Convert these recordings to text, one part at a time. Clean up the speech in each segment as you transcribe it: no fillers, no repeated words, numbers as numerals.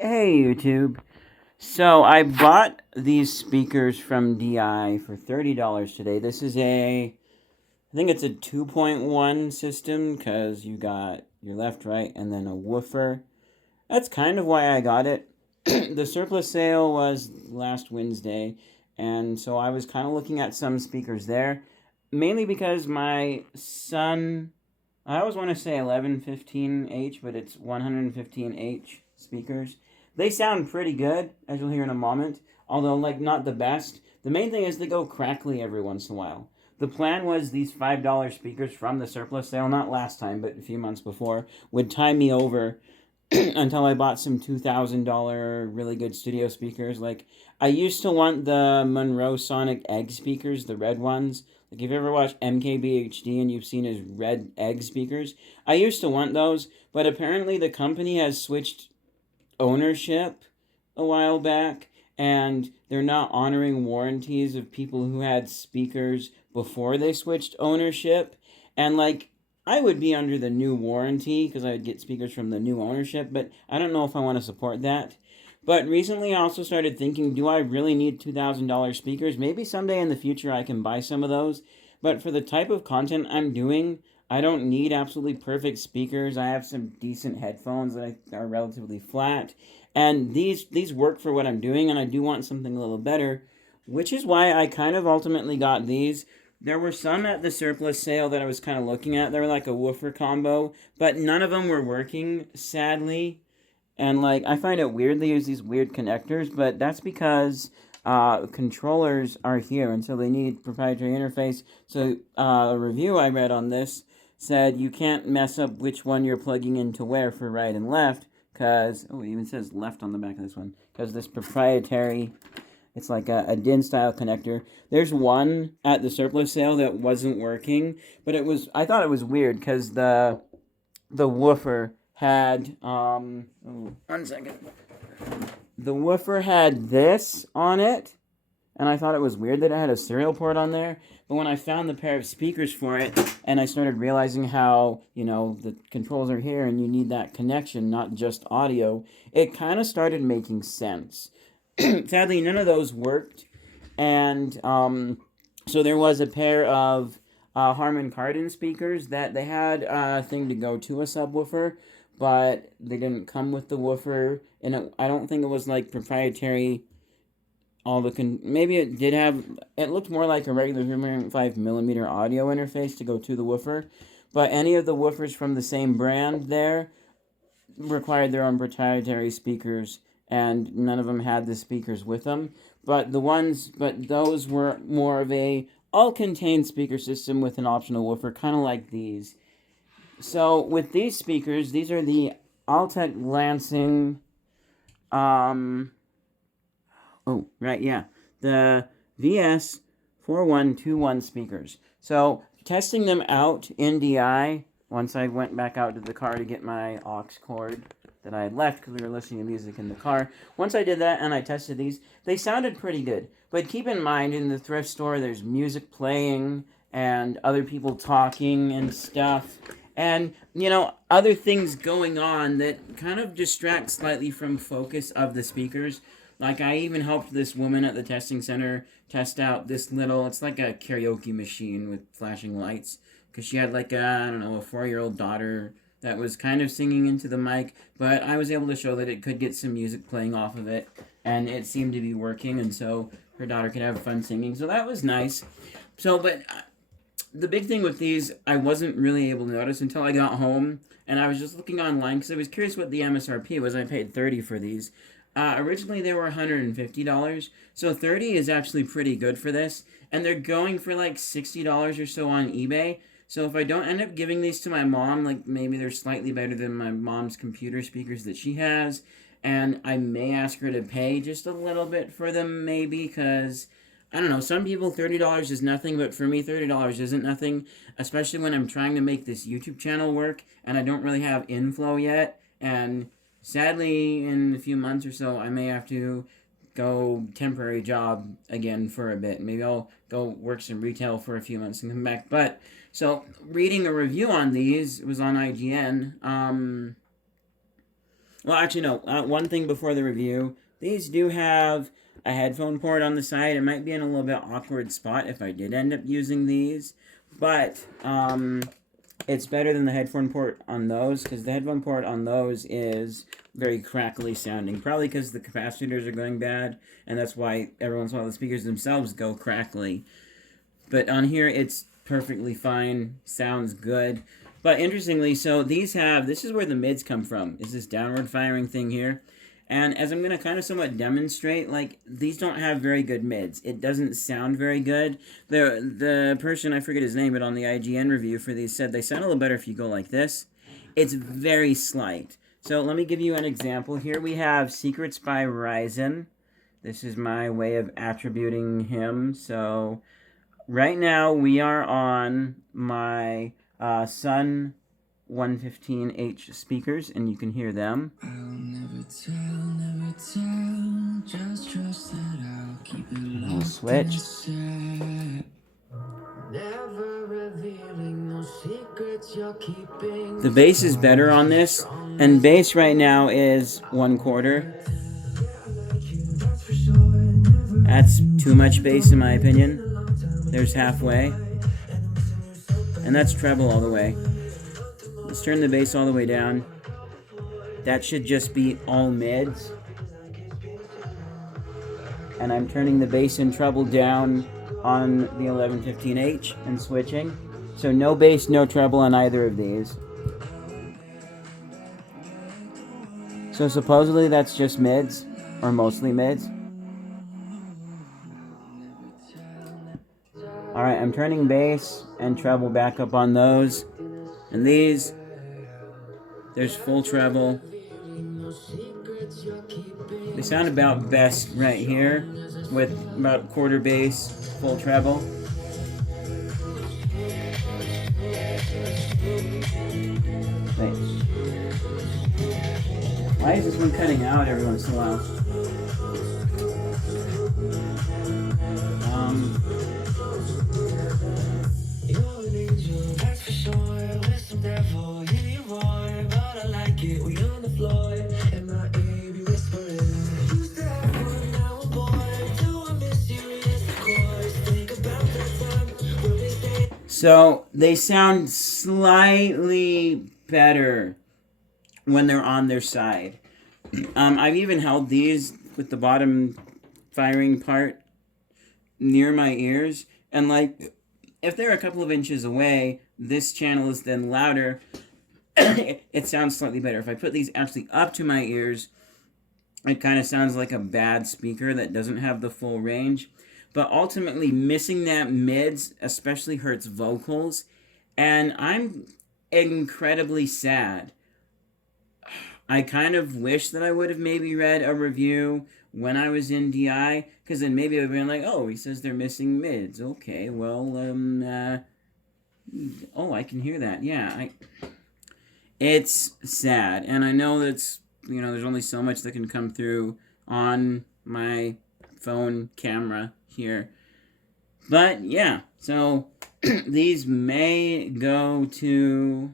Hey YouTube. So I bought these speakers from DI for $30 today. This is I think it's a 2.1 system because you got your left, right, and then a woofer. That's kind of why I got it. The surplus sale was last Wednesday, and so I was kind of looking at some speakers there, mainly because my son, I always want to say 1115H, but it's 115H speakers. They sound pretty good, as you'll hear in a moment, although like not the best. The main thing is they go crackly every once in a while. The plan was these $5 speakers from the surplus sale, not last time, but a few months before, would tie me over until I bought some $2,000 really good studio speakers. Like, I used to want the Monroe Sonic Egg speakers, the red ones. Like, if you ever watched MKBHD and you've seen his red egg speakers, I used to want those, but apparently the company has switched ownership a while back, and they're not honoring warranties of people who had speakers before they switched ownership. And like, I would be under the new warranty because I would get speakers from the new ownership, but I don't know if I want to support that. But recently I also started thinking, do I really need $2,000 speakers? Maybe someday in the future I can buy some of those. But for the type of content I'm doing, I don't need absolutely perfect speakers. I have some decent headphones that are relatively flat. And these work for what I'm doing, and I do want something a little better, which is why I kind of ultimately got these. There were some at the surplus sale that I was kind of looking at. They were like a woofer combo, but none of them were working, sadly. And like, I find it weird they use these weird connectors, but that's because controllers are here, and so they need proprietary interface. So a review I read on this said you can't mess up which one you're plugging into where for right and left, because, oh, it even says left on the back of this one, because this proprietary, it's like a DIN style connector. There's one at the surplus sale that wasn't working, but I thought it was weird because the woofer had oh, 1 second. The woofer had this on it, and I thought it was weird that it had a serial port on there. But when I found the pair of speakers for it, and I started realizing how, the controls are here and you need that connection, not just audio, it kind of started making sense. Sadly, none of those worked, and so there was a pair of Harman Kardon speakers that they had a thing to go to a subwoofer, but they didn't come with the woofer, and I don't think it was like proprietary. Maybe it did have. It looked more like a regular 3.5 millimeter audio interface to go to the woofer, but any of the woofers from the same brand there required their own proprietary speakers, and none of them had the speakers with them. But those were more of a all-contained speaker system with an optional woofer, kind of like these. So with these speakers, these are the Altec Lansing, oh, right, yeah, the VS4121 speakers. So testing them out in DI, once I went back out to the car to get my aux cord that I had left because we were listening to music in the car. Once I did that and I tested these, they sounded pretty good. But keep in mind, in the thrift store, there's music playing and other people talking and stuff. And, other things going on that kind of distract slightly from focus of the speakers. Like, I even helped this woman at the testing center test out this it's like a karaoke machine with flashing lights. Because she had like a 4-year-old daughter that was kind of singing into the mic. But I was able to show that it could get some music playing off of it. And it seemed to be working. And so her daughter could have fun singing. So that was nice. But the big thing with these, I wasn't really able to notice until I got home. And I was just looking online because I was curious what the MSRP was. I paid $30 for these. Originally, they were $150, so $30 is actually pretty good for this, and they're going for like $60 or so on eBay. So if I don't end up giving these to my mom, like maybe they're slightly better than my mom's computer speakers that she has, and I may ask her to pay just a little bit for them, maybe, because I don't know, some people $30 is nothing, but for me $30 isn't nothing, especially when I'm trying to make this YouTube channel work, and I don't really have inflow yet, and sadly, in a few months or so, I may have to go temporary job again for a bit. Maybe I'll go work some retail for a few months and come back. But, so, reading a review on these, it was on IGN, Well, actually, no. One thing before the review. These do have a headphone port on the side. It might be in a little bit awkward spot if I did end up using these. But, it's better than the headphone port on those, because the headphone port on those is very crackly sounding. Probably because the capacitors are going bad, and that's why every once in a while the speakers themselves go crackly. But on here, it's perfectly fine. Sounds good. But interestingly, so these have, this is where the mids come from, is this downward firing thing here. And as I'm going to kind of somewhat demonstrate, like, these don't have very good mids. It doesn't sound very good. The person, I forget his name, but on the IGN review for these said they sound a little better if you go like this. It's very slight. So let me give you an example. Here we have Secrets by Ryzen. This is my way of attributing him. So right now we are on my Sun 115H speakers, and you can hear them. I'll never tell, just trust that I'll keep it. I'll switch. Never revealing no secrets you're keeping. The bass is better on this, and bass right now is 1/4. That's too much bass in my opinion. There's halfway. And that's treble all the way. Let's turn the bass all the way down. That should just be all mids. And I'm turning the bass and treble down on the 1115H and switching. So no bass, no treble on either of these. So supposedly that's just mids, or mostly mids. Alright, I'm turning bass and treble back up on those. And these, there's full treble. They sound about best right here, with about quarter bass, full treble. Wait. Why is this one cutting out every once in a while? So they sound slightly better when they're on their side. I've even held these with the bottom firing part near my ears, and like if they're a couple of inches away, this channel is then louder. It sounds slightly better. If I put these actually up to my ears, it kind of sounds like a bad speaker that doesn't have the full range. But ultimately, missing that mids especially hurts vocals, and I'm incredibly sad. I kind of wish that I would have maybe read a review when I was in DI, because then maybe I would have been like, oh, he says they're missing mids. Okay, well, oh, I can hear that. Yeah, it's sad, and I know that's, you know, there's only so much that can come through on my phone camera here. But yeah, so these may go to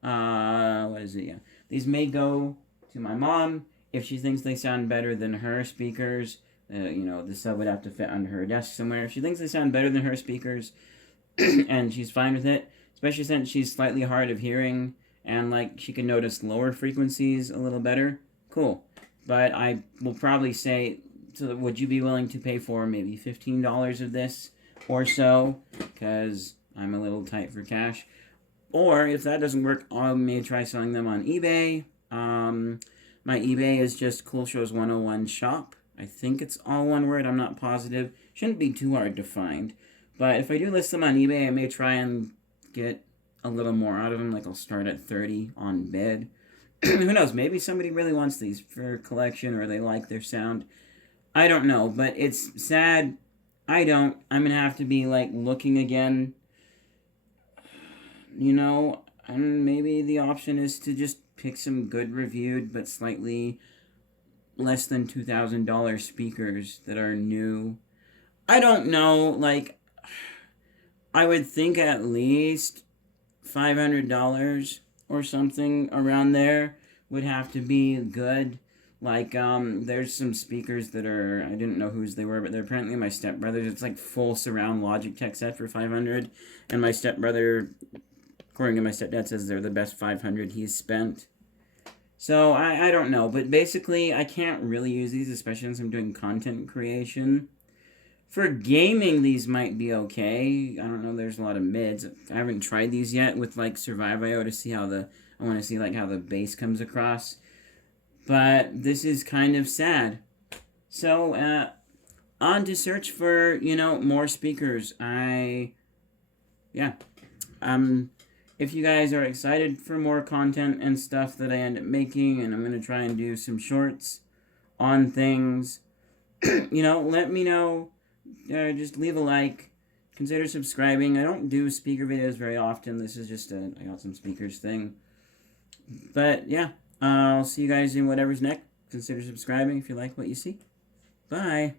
what is it? Yeah, these may go to my mom if she thinks they sound better than her speakers. You know, the sub would have to fit under her desk somewhere. If she thinks they sound better than her speakers, and she's fine with it, especially since she's slightly hard of hearing and like she can notice lower frequencies a little better, cool. But I will probably say, so would you be willing to pay for maybe $15 of this or so? Because I'm a little tight for cash. Or if that doesn't work, I may try selling them on eBay. My eBay is just CoolShows101 shop. I think it's all one word. I'm not positive. Shouldn't be too hard to find. But if I do list them on eBay, I may try and get a little more out of them. Like I'll start at 30 on bid. Who knows? Maybe somebody really wants these for collection or they like their sound. I don't know, but it's sad. I don't. I'm going to have to be, like, looking again. You know, and maybe the option is to just pick some good reviewed, but slightly less than $2,000 speakers that are new. I don't know, like, I would think at least $500 or something around there would have to be good. Like, there's some speakers that are, I didn't know whose they were, but they're apparently my stepbrother's. It's like full surround Logitech set for 500, and my stepbrother, according to my stepdad, says they're the best 500 he's spent. So, I don't know, but basically, I can't really use these, especially since I'm doing content creation. For gaming, these might be okay. I don't know, there's a lot of mids. I haven't tried these yet with, like, Survive.io to see how I want to see, like, how the bass comes across. But this is kind of sad. So, on to search for, more speakers. If you guys are excited for more content and stuff that I end up making, and I'm going to try and do some shorts on things, let me know. Just leave a like. Consider subscribing. I don't do speaker videos very often. This is just I got some speakers thing. But, yeah. I'll see you guys in whatever's next. Consider subscribing if you like what you see. Bye.